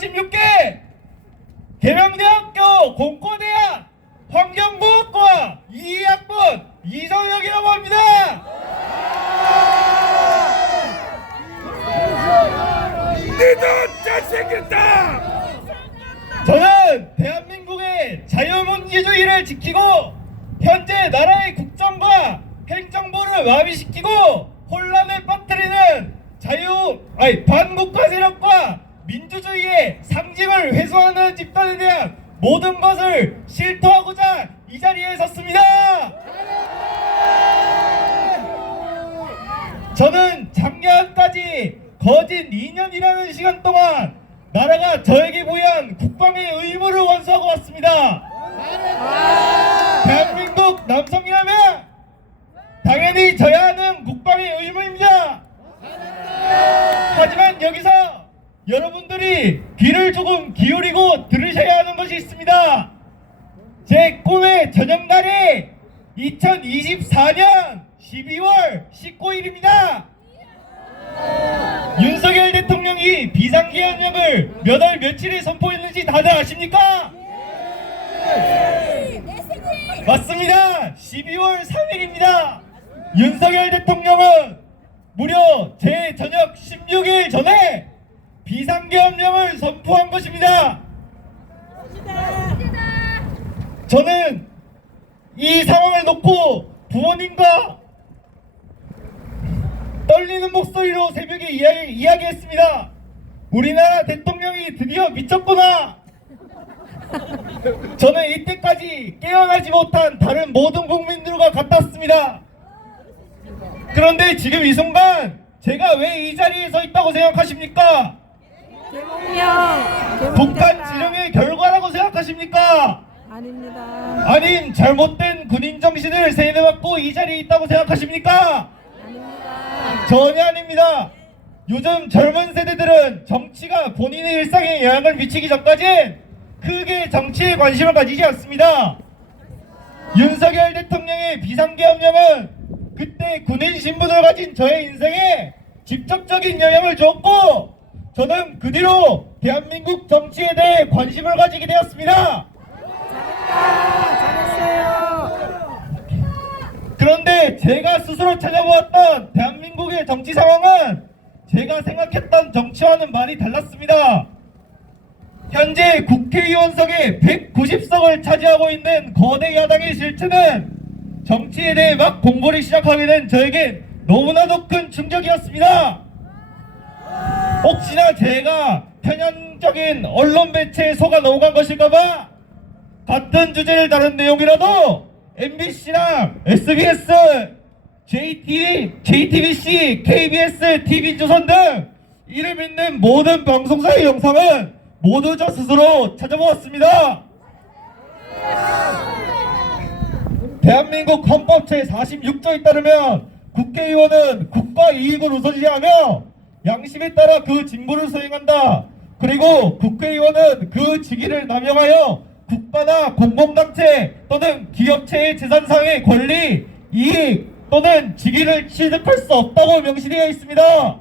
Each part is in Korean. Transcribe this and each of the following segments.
16개 계명대학교 공고대학 환경보호과 2학번 이성혁이라고 합니다. 너도 잘생겼다. 저는 대한민국의 자유민주주의를 지키고 현재 나라의 국정과 행정부를 마비시키고 혼란을 빠뜨리는 반국가 세력과 민주주의의 상징을 훼손하는 집단에 대한 모든 것을 실토하고자 이 자리에 섰습니다. 저는 작년까지 거진 2년이라는 시간 동안 나라가 저에게 부여한 국방의 의무를 완수하고 왔습니다. 대한민국 남성이라면 당연히 져야 하는 국방의 의무입니다. 하지만 여기서 여러분들이 귀를 조금 기울이고 들으셔야 하는 것이 있습니다. 제 꿈의 저녁날이 2024년 12월 19일입니다. 윤석열 대통령이 비상계엄령을 몇 월 며칠에 선포했는지 다들 아십니까? 맞습니다. 12월 3일입니다. 윤석열 대통령은 무려 제 저녁 16일 전에 비상계엄령을 선포한 것입니다. 저는 이 상황을 놓고 부모님과 떨리는 목소리로 새벽에 이야기했습니다. 우리나라 대통령이 드디어 미쳤구나. 저는 이때까지 깨어나지 못한 다른 모든 국민들과 같았습니다. 그런데 지금 이 순간 제가 왜 이 자리에 서 있다고 생각하십니까? 북한 지령의 결과라고 생각하십니까? 아닙니다. 아님 잘못된 군인 정신을 세뇌받고 이 자리에 있다고 생각하십니까? 아닙니다. 전혀 아닙니다. 요즘 젊은 세대들은 정치가 본인의 일상에 영향을 미치기 전까진 크게 정치에 관심을 가지지 않습니다. 윤석열 대통령의 비상계엄령은 그때 군인 신분을 가진 저의 인생에 직접적인 영향을 줬고 저는 그 뒤로 대한민국 정치에 대해 관심을 가지게 되었습니다. 잘했어요. 그런데 제가 스스로 찾아보았던 대한민국의 정치 상황은 제가 생각했던 정치와는 많이 달랐습니다. 현재 국회의원석에 190석을 차지하고 있는 거대 야당의 실체는 정치에 대해 막 공부를 시작하게 된 저에게 너무나도 큰 충격이었습니다. 혹시나 제가 편향적인 언론 매체에 속아 넘어간 것일까봐 같은 주제를 다룬 내용이라도 MBC랑 SBS, JTBC, KBS, TV조선 등 이름 있는 모든 방송사의 영상은 모두 저 스스로 찾아보았습니다. 대한민국 헌법 제46조에 따르면 국회의원은 국가 이익을 우선시하며 양심에 따라 그 직무를 수행한다. 그리고 국회의원은 그 직위를 남용하여 국가나 공공단체 또는 기업체의 재산상의 권리, 이익 또는 직위를 취득할 수 없다고 명시되어 있습니다.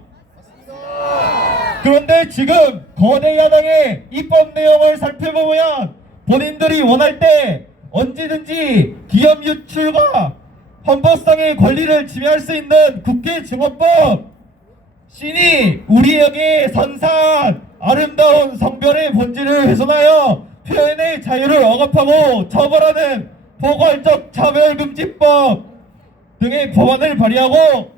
그런데 지금 거대 야당의 입법 내용을 살펴보면 본인들이 원할 때 언제든지 기업 유출과 헌법상의 권리를 침해할 수 있는 국회 증언법, 신이 우리에게 선사한 아름다운 성별의 본질을 훼손하여 표현의 자유를 억압하고 처벌하는 포괄적 차별금지법 등의 법안을 발의하고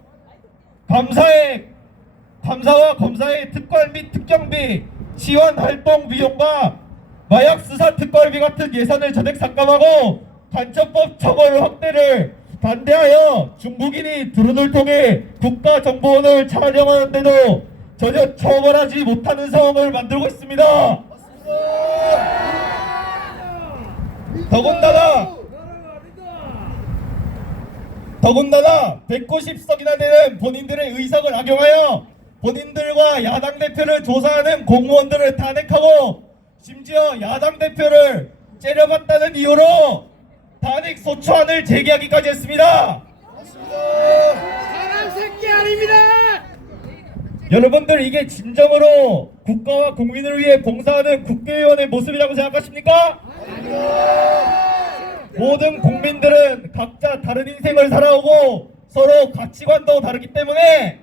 감사와 검사의 특활 및 특경비, 지원활동 비용과 마약수사 특활비 같은 예산을 전액 삭감하고 간첩법 처벌 확대를 반대하여 중국인이 드론을 통해 국가정보원을 촬영하는데도 전혀 처벌하지 못하는 상황을 만들고 있습니다. 더군다나 190석이나 되는 본인들의 의석을 악용하여 본인들과 야당 대표를 조사하는 공무원들을 탄핵하고 심지어 야당 대표를 째려봤다는 이유로 탄핵 소추안을 제기하기까지 했습니다. 사람 새끼 아닙니다. 여러분들 이게 진정으로 국가와 국민을 위해 봉사하는 국회의원의 모습이라고 생각하십니까? 모든 국민들은 각자 다른 인생을 살아오고 서로 가치관도 다르기 때문에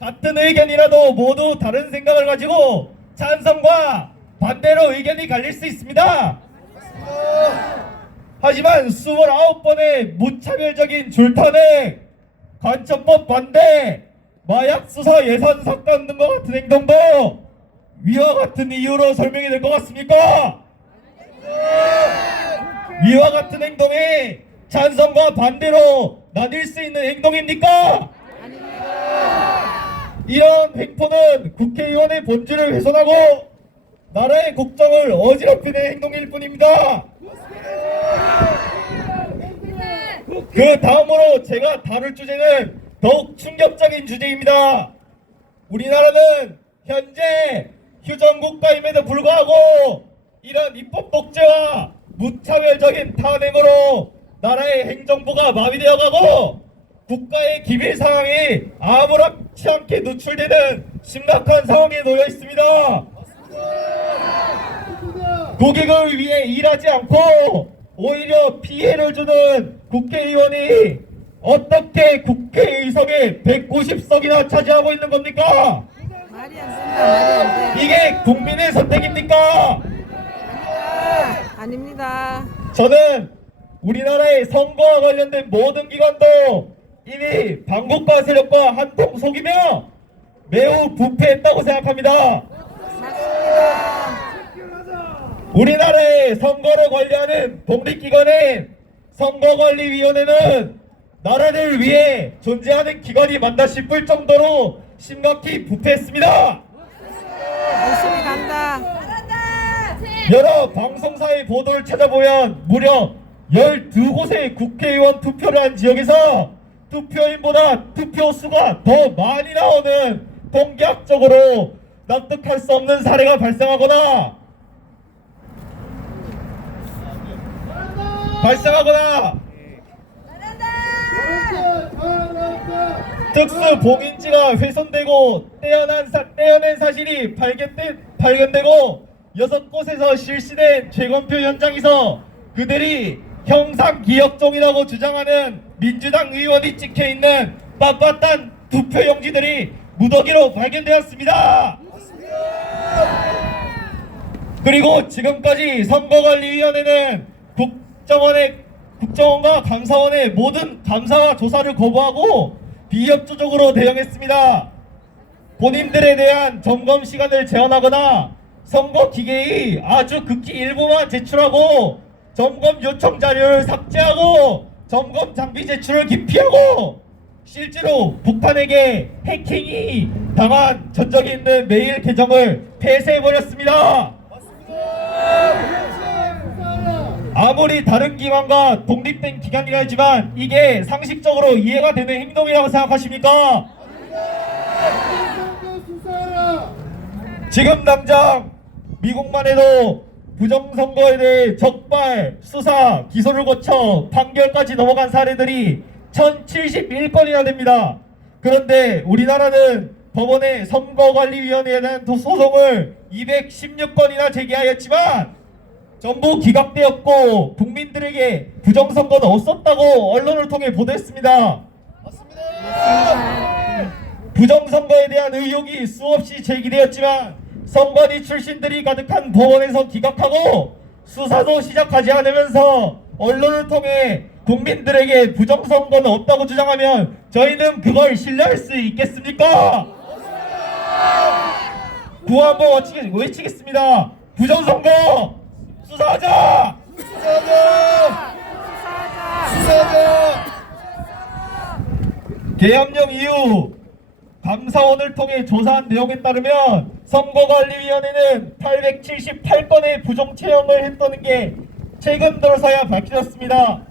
같은 의견이라도 모두 다른 생각을 가지고 찬성과 반대로 의견이 갈릴 수 있습니다. 하지만 29번의 무차별적인 줄탄핵, 간첩법 반대, 마약 수사 예산 삭감 등과 같은 행동도 위와 같은 이유로 설명이 될 것 같습니까? 위와 같은 행동이 찬성과 반대로 나뉠 수 있는 행동입니까? 이런 횡포는 국회의원의 본질을 훼손하고 나라의 국정을 어지럽히는 행동일 뿐입니다. 그 다음으로 제가 다룰 주제는 더욱 충격적인 주제입니다. 우리나라는 현재 휴전국가임에도 불구하고 이런 입법 독재와 무차별적인 탄핵으로 나라의 행정부가 마비되어 가고 국가의 기밀 상황이 아무렇지 않게 노출되는 심각한 상황에 놓여 있습니다. 고객을 위해 일하지 않고 오히려 피해를 주는 국회의원이 어떻게 국회의석에 190석이나 차지하고 있는 겁니까? 말이 안 된다. 말이 안 돼. 이게 국민의 선택입니까? 아닙니다. 저는 우리나라의 선거와 관련된 모든 기관도 이미 반국가 세력과 한통 속이며 매우 부패했다고 생각합니다. 맞습니다. 우리나라의 선거를 관리하는 독립기관인 선거관리위원회는 나라를 위해 존재하는 기관이 맞나 싶을 정도로 심각히 부패했습니다. 열심히 간다. 여러 방송사의 보도를 찾아보면 무려 12곳의 국회의원 투표를 한 지역에서 투표인보다 투표수가 더 많이 나오는 통계학적으로 납득할 수 없는 사례가 발생하거나 특수 봉인지가 훼손되고 떼어낸 사실이 발견되고 6곳에서 실시된 재검표 현장에서 그들이 형상기억종이라고 주장하는 민주당 의원이 찍혀있는 빳빳한 투표용지들이 무더기로 발견되었습니다. 그리고 지금까지 선거관리위원회는 국정원과 감사원의 모든 감사와 조사를 거부하고 비협조적으로 대응했습니다. 본인들에 대한 점검 시간을 제한하거나 선거 기계의 아주 극히 일부만 제출하고 점검 요청 자료를 삭제하고 점검 장비 제출을 기피하고 실제로 북한에게 해킹이 당한 전적이 있는 메일 계정을 폐쇄해버렸습니다. 아무리 다른 기관과 독립된 기관이라 하지만 이게 상식적으로 이해가 되는 행동이라고 생각하십니까? 지금 당장 미국만 해도 부정선거에 대해 적발, 수사, 기소를 거쳐 판결까지 넘어간 사례들이 1071건이나 됩니다. 그런데 우리나라는 법원에 선거관리위원회에 대한 소송을 216건이나 제기하였지만 전부 기각되었고 국민들에게 부정선거는 없었다고 언론을 통해 보도했습니다. 부정선거에 대한 의혹이 수없이 제기되었지만 선관위 출신들이 가득한 법원에서 기각하고 수사도 시작하지 않으면서 언론을 통해 국민들에게 부정선거는 없다고 주장하면 저희는 그걸 신뢰할 수 있겠습니까? 구호 한번 외치겠습니다. 부정선거 수사하자! 수사하자! 계엄령 이후 감사원을 통해 조사한 내용에 따르면 선거관리위원회는 878건의 부정채용을 했다는 게 최근 들어서야 밝혀졌습니다.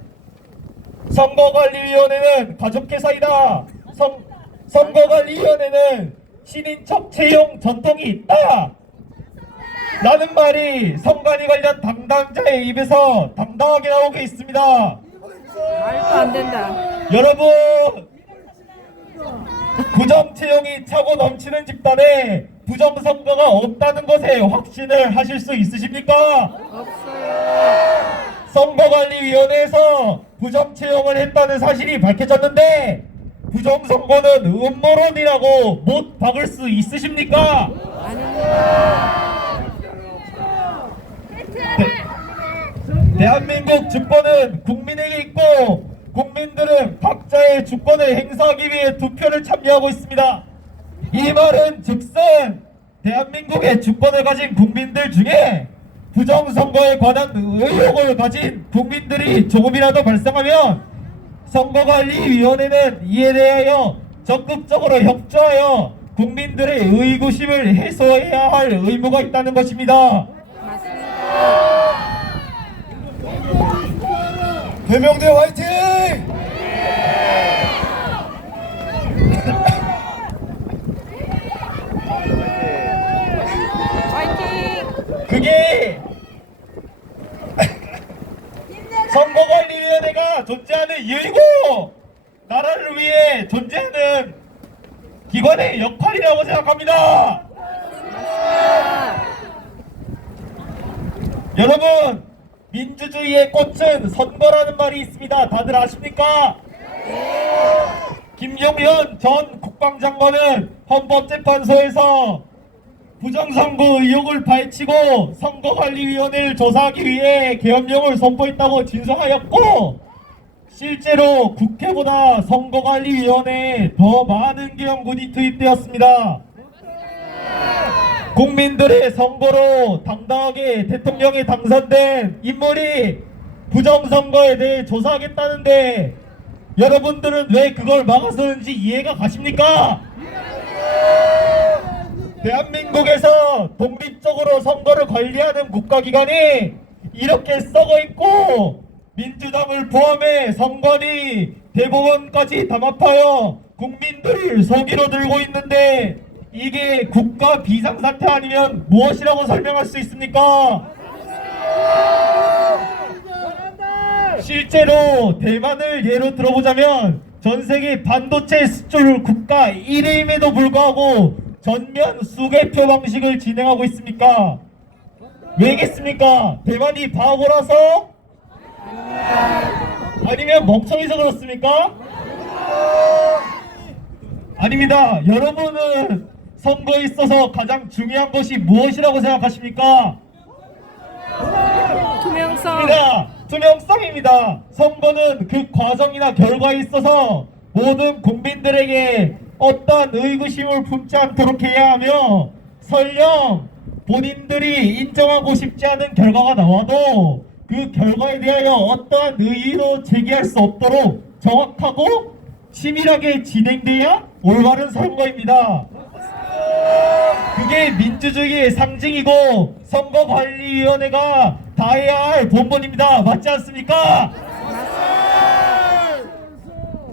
선거관리위원회는 가족회사이다. 선거관리위원회는 신인척 채용 전통이 있다. 라는 말이 선관위 관련 담당자의 입에서 당당하게 나오고 있습니다. 말도 안 된다. 여러분, 부정 채용이 차고 넘치는 집단에 부정선거가 없다는 것에 확신을 하실 수 있으십니까? 없어요. 선거관리위원회에서 부정채용을 했다는 사실이 밝혀졌는데 부정선거는 음모론이라고 못 박을 수 있으십니까? 아닙니다. 대한민국 주권은 국민에게 있고 국민들은 각자의 주권을 행사하기 위해 투표를 참여하고 있습니다. 이 말은 즉슨 대한민국의 주권을 가진 국민들 중에 부정선거에 관한 의혹을 가진 국민들이 조금이라도 발생하면 선거관리위원회는 이에 대하여 적극적으로 협조하여 국민들의 의구심을 해소해야 할 의무가 있다는 것입니다. 맞습니다. 해명대 화이팅! 화이팅! 그게 선거관리위원회가 존재하는 이유이고 나라를 위해 존재하는 기관의 역할이라고 생각합니다. 여러분, 민주주의의 꽃은 선거라는 말이 있습니다. 다들 아십니까? 김용현 전 국방장관은 헌법재판소에서 부정선거 의혹을 파헤치고 선거관리위원회를 조사하기 위해 계엄령을 선포했다고 진술하였고 실제로 국회보다 선거관리위원회에 더 많은 계엄군이 투입되었습니다. 국민들의 선거로 당당하게 대통령에 당선된 인물이 부정선거에 대해 조사하겠다는데 여러분들은 왜 그걸 막아서는지 이해가 가십니까? 대한민국에서 독립적으로 선거를 관리하는 국가기관이 이렇게 썩어 있고 민주당을 포함해 선관위 대법원까지 담합하여 국민들을 속이로 들고 있는데 이게 국가 비상사태 아니면 무엇이라고 설명할 수 있습니까? 실제로 대만을 예로 들어보자면 전세계 반도체 수출 국가 1위임에도 불구하고 전면 수개표 방식을 진행하고 있습니까? 왜겠습니까? 대만이 바보라서? 아니면 멍청해서 그렇습니까? 아닙니다. 여러분은 선거에 있어서 가장 중요한 것이 무엇이라고 생각하십니까? 투명성. 투명성입니다. 선거는 그 과정이나 결과에 있어서 모든 국민들에게 어떠한 의구심을 품지 않도록 해야 하며 설령 본인들이 인정하고 싶지 않은 결과가 나와도 그 결과에 대하여 어떠한 의의도 제기할 수 없도록 정확하고 치밀하게 진행돼야 올바른 선거입니다. 그게 민주주의의 상징이고 선거관리위원회가 다해야 할 본분입니다. 맞지 않습니까?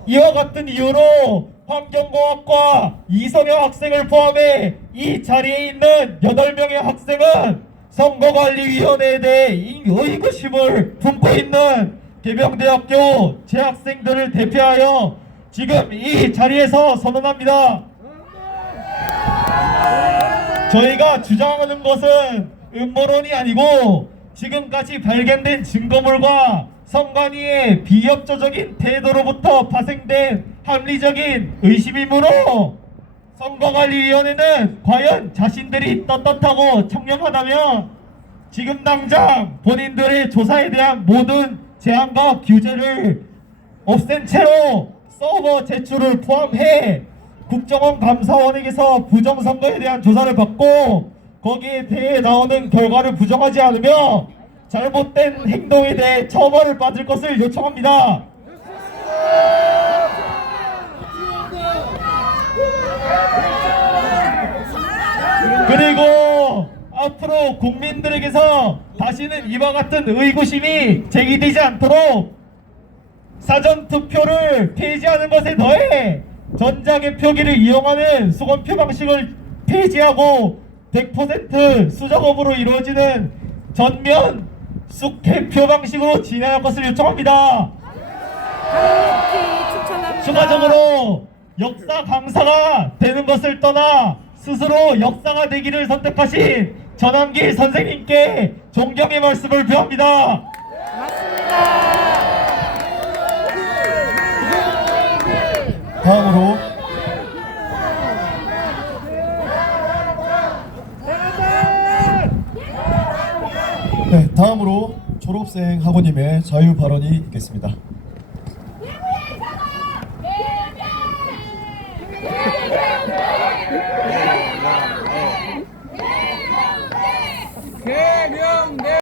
이와 같은 이유로 환경공학과 이성영 학생을 포함해 이 자리에 있는 8명의 학생은 선거관리위원회에 대해 의구심을 품고 있는 계명대학교 재학생들을 대표하여 지금 이 자리에서 선언합니다. 저희가 주장하는 것은 음모론이 아니고 지금까지 발견된 증거물과 선관위의 비협조적인 태도로부터 파생된 합리적인 의심이므로 선거관리위원회는 과연 자신들이 떳떳하고 청렴하다면 지금 당장 본인들의 조사에 대한 모든 제한과 규제를 없앤 채로 서버 제출을 포함해 국정원 감사원에게서 부정선거에 대한 조사를 받고 거기에 대해 나오는 결과를 부정하지 않으며 잘못된 행동에 대해 처벌을 받을 것을 요청합니다. 그리고 앞으로 국민들에게서 다시는 이와 같은 의구심이 제기되지 않도록 사전투표를 폐지하는 것에 더해 전자개표기를 이용하는 수검표 방식을 폐지하고 100% 수작업으로 이루어지는 전면 수개표 방식으로 진행할 것을 요청합니다. 강력히 추천합니다. 추가적으로 역사 강사가 되는 것을 떠나 스스로 역사가 되기를 선택하신 전환기 선생님께 존경의 말씀을 표합니다. 다음으로 다음으로 졸업생 학우님의 자유 발언이 있겠습니다.